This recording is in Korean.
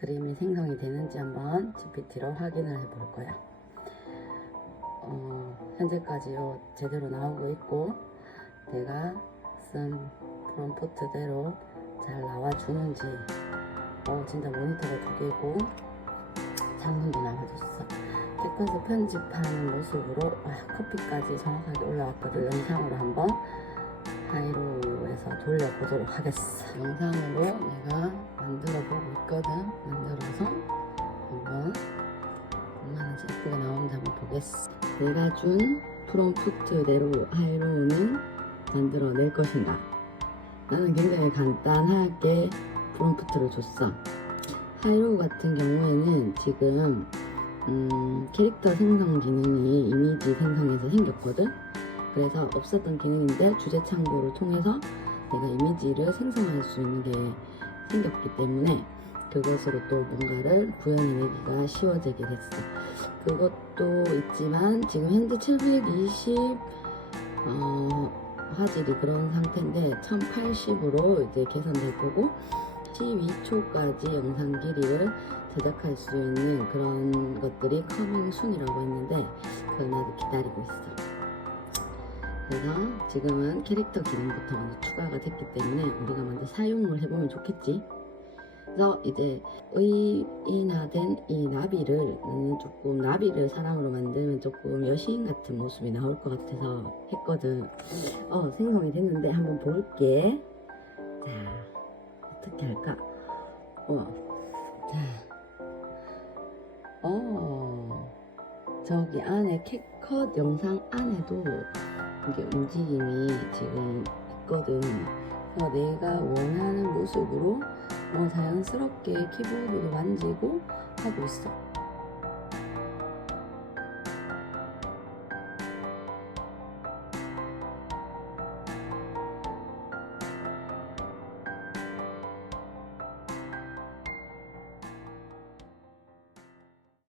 그림이 생성이 되는지 한번 GPT로 확인을 해 볼 거야. 어, 현재까지 요 제대로 나오고 있고 내가 쓴 프롬프트대로 잘 나와주는지 어 진짜 모니터가 두 개고 창문도 나와줬어. 태권서 편집하는 모습으로 와, 커피까지 정확하게 올라왔거든 영상으로 한번 하이로에서 돌려보도록 하겠어 영상으로 내가 만들어 보고 있거든 만들어서. 한번 얼마나 예쁘게 나오는지 한번 보겠어. 내가 준 프롬프트대로 하이로우는 만들어낼 것인가? 나는 굉장히 간단하게 프롬프트를 줬어. 하이로우 같은 경우에는 지금 음, 캐릭터 생성 기능이 이미지 생성에서 생겼거든. 그래서 없었던 기능인데 주제 창구를 통해서 내가 이미지를 생성할 수 있는 게 생겼기 때문에 그것으로 또 뭔가를 구현해내기가 쉬워지게 됐어. 그것도 있지만 지금 현재 720 어, 화질이 그런 상태인데 1080으로 이제 개선될 거고 12초까지 영상 길이를 제작할 수 있는 그런 것들이 커밍 순이라고 했는데 그걸 나도 기다리고 있어. 그래서 지금은 캐릭터 기능부터 먼저 추가가 됐기 때문에 우리가 먼저 사용을 해보면 좋겠지. 그래서 이제 의인화된 이 나비를 나는 조금 나비를 사람으로 만들면 조금 여신 같은 모습이 나올 것 같아서 했거든. 어 생성이 됐는데 한번 볼게. 자 어떻게 할까? 어, 자, 어, 저기 안에 캣컷 영상 안에도 이게 움직임이 지금 있거든. 그래서 내가 원하는 모습으로 어, 자연스럽게 키보드도 만지고 하고 있어.